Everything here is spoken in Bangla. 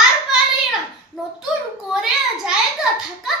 আর পারি না। নতুন করে জায়গা থাকা